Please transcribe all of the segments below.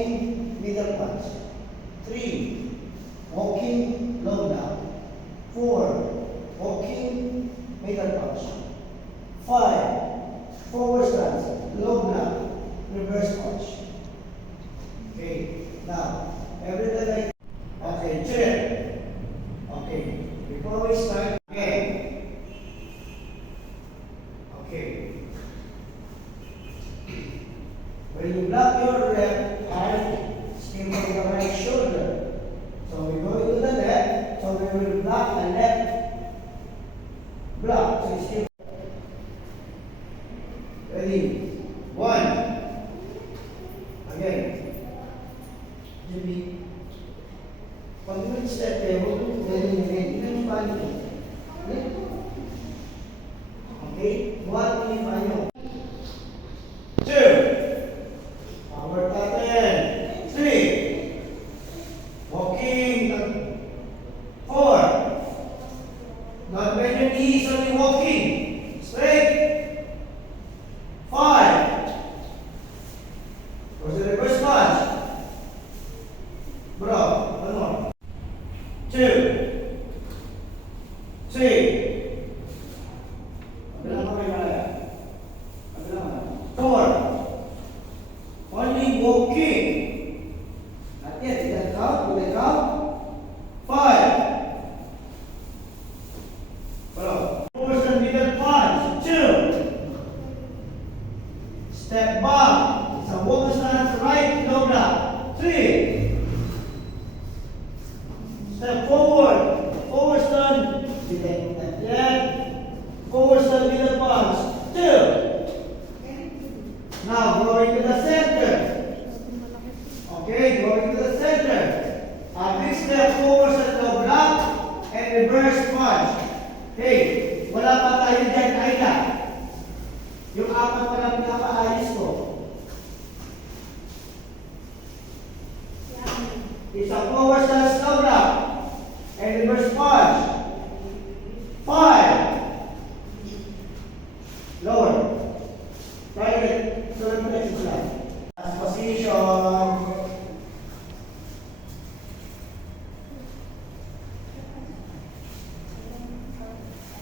walking middle punch. 3, walking low down. 4, walking middle punch. 5, forward stance, low block, reverse punch. Okay, now, every time okay, chill. Okay, before we start, again. Okay. When you block your left hand, skin from the right shoulder. So we go into the left, so we will block the left block. So skin. Ready? 1. Again. Jadi, pag step eh, huwag yung galing-galing. Ito yung paano. Okay? Buhat mo yung paano. 2. Power natin. 3. Walking. 4. Not bend your knees, only walking. Straight. 5. Goes the reverse punch. Bro, one more. 2. 3. 4. Only walking. Not yet. You can count. You can count. 5. Bro. Force the middle punch. 2. Step back. It's a walk stance right low block. 3. Step forward. Forward stand. Not yet. Forward stand middle punch. 2. Now going to the center. Okay, going to the center. Big step forward stand low block and reverse punch. Okay, wala pa tayo dyan, Ayla. Yung apat pa lang pinapaayos ko. It's a forward stand low block and reverse punch. 5. Lower. Target. Turn pressure lang. Position.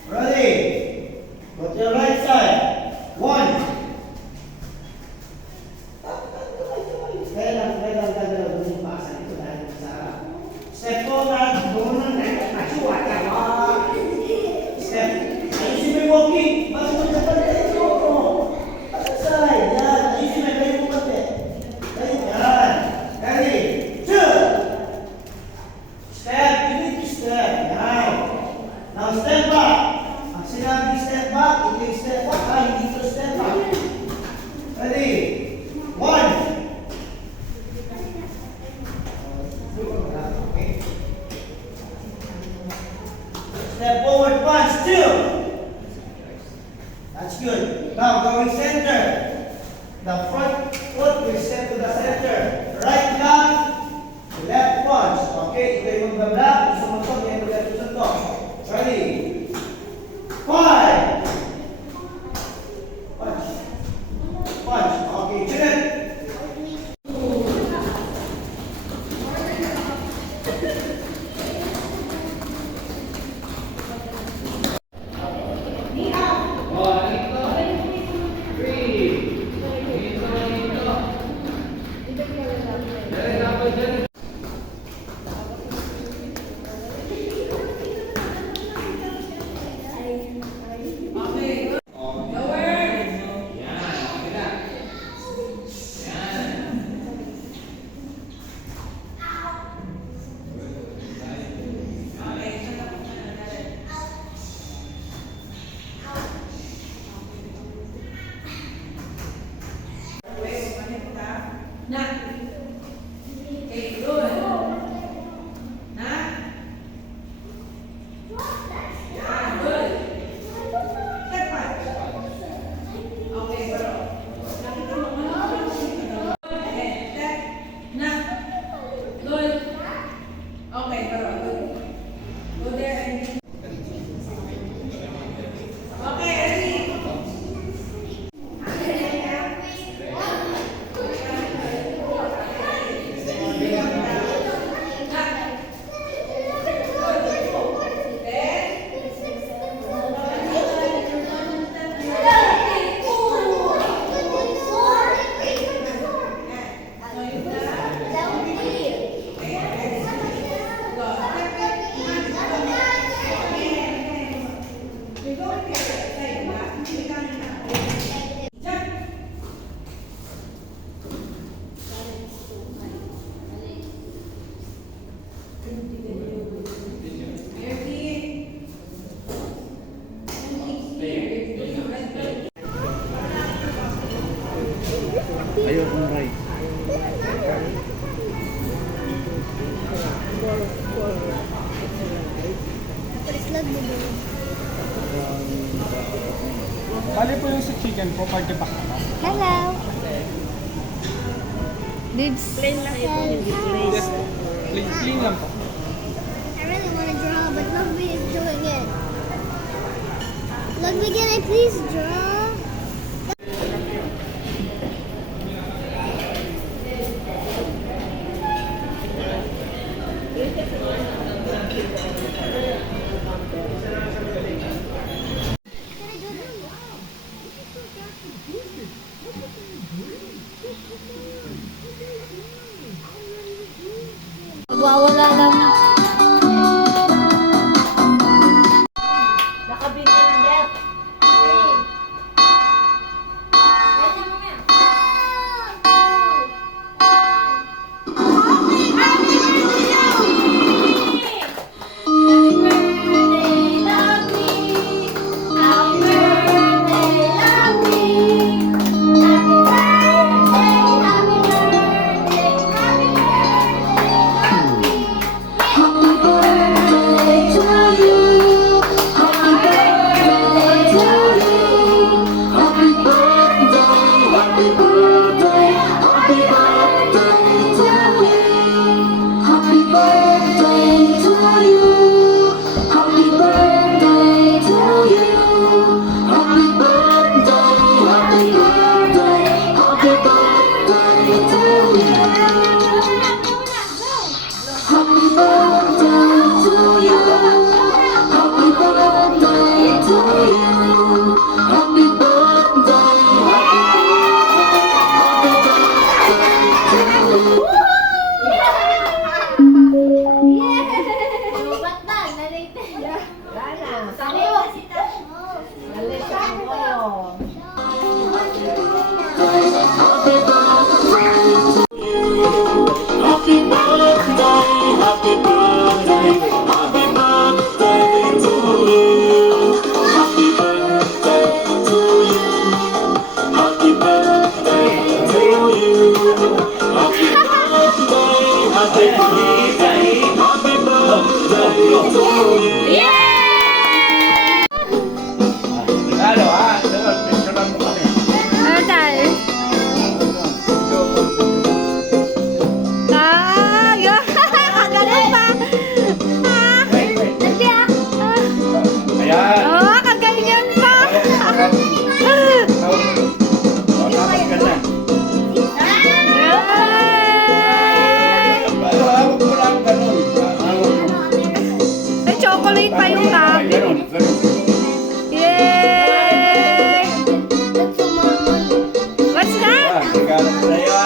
Ready. Go to your right side. 1. Kaya lang. Yung pasan ito dahil sa step forward. Doon lang. Step. Ayusin mo yung walking. Bago mo sa pala. Side. Yan. Ayusin mo. Kayo mo pati. Yan. Ready. 2. Step. You need to step. Yan. Now step back. Ang sinabi step back, hindi step back. Hindi to step back. Ready. 1. Step forward punch. 2. That's good. Now going center. The front foot will step to the center. Right block, left punch. Okay, ito yung mag-block. Sumuntok, yan yung left sumuntok. Ready? 5. Punch. Punch. Okay, chin. Ayun, ang right. Bali po yung sa chicken po, party pack na. Hello. Bibs. Yes, plain lang po. I really want to draw, but Lugby is doing it. Lugby, can I please draw? Wawala lang. Nakabigyan ng death. Ano tayo? Ang galing pa! Ayan. Oh, kagalingan pa! Dapat ka na. Yay! Hawak mo lang ganun. May chocolate pa yung tabi. Ganun, ganun. Yay! What's that? Regalo ko sa'yo.